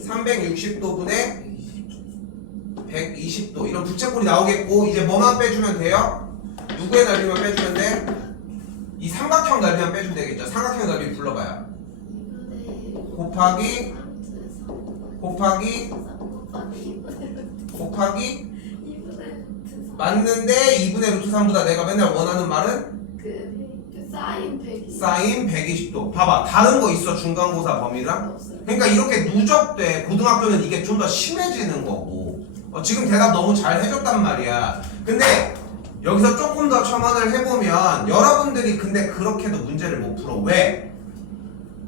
360도분의 120도 이런 부채꼴이 나오겠고 이제 뭐만 빼주면 돼요? 누구의 넓이만 빼주면 돼? 이 삼각형 넓이만 빼주면 되겠죠. 삼각형 넓이 불러봐요. 2분의 곱하기 곱하기 2분의 곱하기 2분의 맞는데 2분의 루트 3보다 내가 맨날 원하는 말은 그 사인 120 사인 120도. 봐봐 다른 거 있어 중간고사 범위랑? 없어요. 그러니까 이렇게 누적돼. 고등학교는 이게 좀 더 심해지는 거고 지금 대답 너무 잘 해줬단 말이야. 근데 여기서 조금 더 첨언을 해보면 여러분들이 근데 그렇게도 문제를 못 풀어. 왜?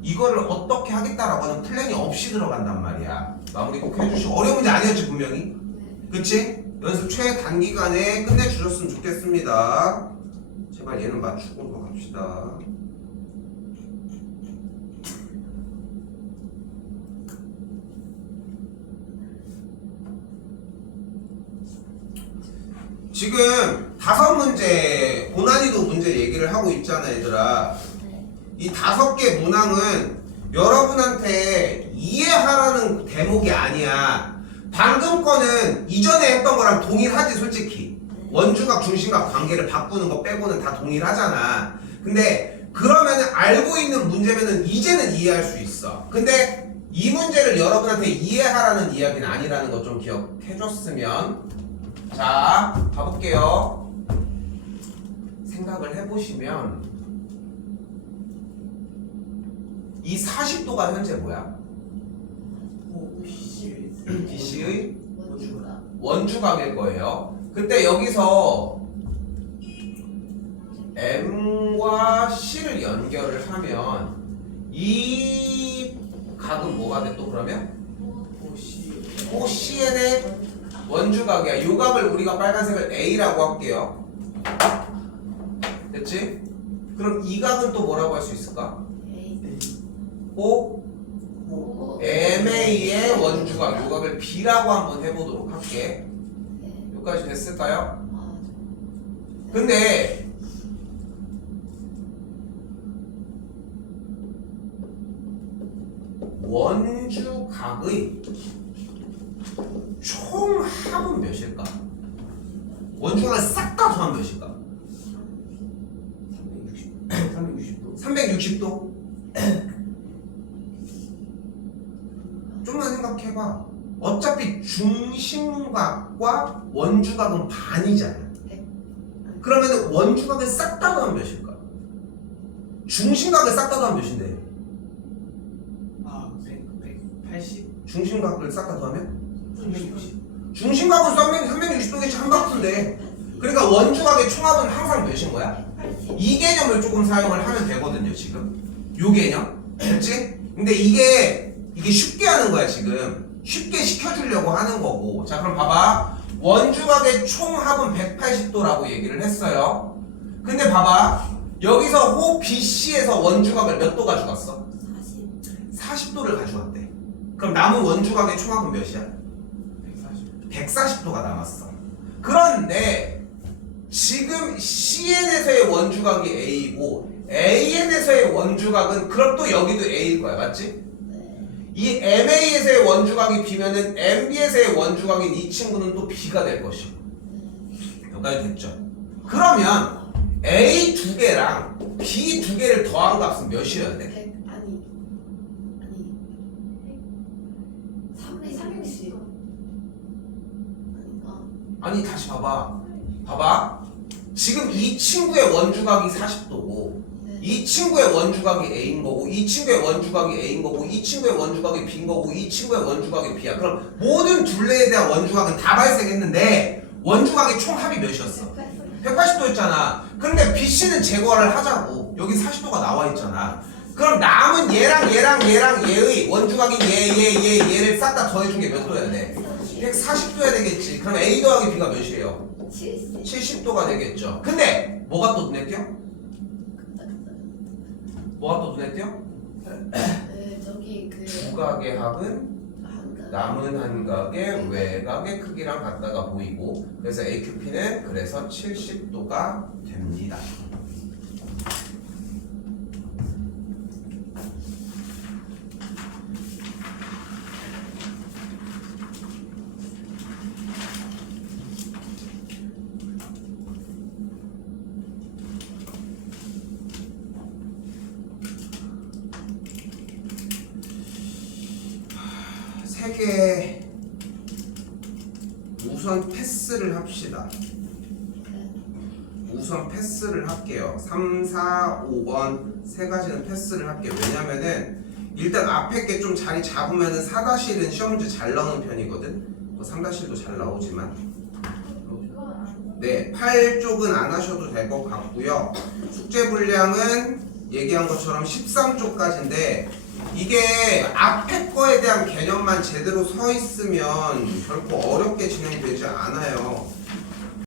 이거를 어떻게 하겠다라고 하는 플랜이 없이 들어간단 말이야. 마무리 꼭 해주시고 어려운 문제 아니었지 분명히? 그치? 연습 최단기간에 끝내주셨으면 좋겠습니다. 제발 얘는 맞추고 넘어갑시다. 지금 5문제 고난이도 문제 얘기를 하고 있잖아 얘들아. 이 5개 문항은 여러분한테 이해하라는 대목이 아니야. 방금 거는 이전에 했던 거랑 동일하지 솔직히. 원주각 중심각 관계를 바꾸는 거 빼고는 다 동일하잖아. 근데 그러면 알고 있는 문제면은 이제는 이해할 수 있어. 근데 이 문제를 여러분한테 이해하라는 이야기는 아니라는 거 좀 기억해줬으면. 자, 가볼게요. 생각을 해보시면 이 40도가 현재 뭐야? BC의 원주각일 거예요. 그때 여기서 M과 C를 연결을 하면 이 각은 뭐가 돼 또 그러면? 호 CN의 원주각이야. 요 각을 우리가 빨간색을 A라고 할게요. 됐지? 그럼 이 각은 또 뭐라고 할 수 있을까? A. 호 오. MA의 원주각 요 각을 B라고 한번 해보도록 할게. 네. 여기까지 됐을까요? 아, 근데 원주각의 총합은 몇일까? 원주각을 싹 다 더하면 몇일까? 360도 360도? 좀만 생각해봐. 어차피 중심각과 원주각은 반이잖아. 그러면 원주각을 싹 다 더하면 몇일까? 중심각을 싹 다 더하면 몇인데? 180 중심각을 싹 다 더하면? 360 중심각은 360도겠지 한 바퀴인데. 그러니까 원주각의 총합은 항상 몇인 거야? 180. 이 개념을 조금 사용을 하면 되거든요 지금. 요 개념 됐지? 근데 이게 쉽게 하는 거야 지금. 쉽게 시켜주려고 하는 거고. 자 그럼 봐봐. 원주각의 총합은 180도라고 얘기를 했어요. 근데 봐봐. 여기서 호 BC에서 원주각을 몇 도 가져갔어? 40. 40도를 가져갔대. 그럼 남은 원주각의 총합은 몇이야? 140 140도가 남았어. 그런데 지금 CN에서의 원주각이 A이고 AN에서의 원주각은 그럼 또 여기도 A일 거야. 맞지? 네. 이 MA에서의 원주각이 B면은 MB에서의 원주각인 이 친구는 또 B가 될 것이고. 여기까지 됐죠? 그러면 A 두 개랑 B 두 개를 더한 값은 몇이어야 돼? 100. 아니. 360. 아닌가? 아니 다시 봐봐. 봐봐. 지금 이 친구의 원주각이 40도고 네. 이 친구의 원주각이 A인 거고 이 친구의 원주각이 A인 거고 이 친구의 원주각이 B인 거고 이 친구의 원주각이 B야. 그럼 모든 둘레에 대한 원주각은 다 발생했는데 원주각의 총합이 몇이었어? 180도였잖아. 근데 BC는 제거를 하자고. 여기 40도가 나와 있잖아. 그럼 남은 얘랑 얘의 원주각인 얘를 싹 다 더해준 게 몇 도야 돼? 140도야 되겠지. 그럼 A 더하기 B가 몇이에요? 70. 70도가 되겠죠. 근데 뭐가 또 눈에 띄어? 뭐가 또 눈에 띄어? 네, 저기 그 두각의 합은 한가. 남은 한 각의 외각의 크기랑 같다가 보이고 그래서 AQP는 그래서 70도가 됩니다. 세 개 우선 패스를 합시다. 우선 패스를 할게요. 3, 4, 5번 세 가지는 패스를 할게요. 왜냐면은 일단 앞에 게 좀 자리 잡으면은 4-1은 시험 문제 잘 나오는 편이거든. 뭐 3-1도 잘 나오지만 네, 8쪽은 안 하셔도 될 것 같고요. 숙제 분량은 얘기한 것처럼 13쪽까지인데 이게 앞에 거에 대한 개념만 제대로 서 있으면 결코 어렵게 진행되지 않아요.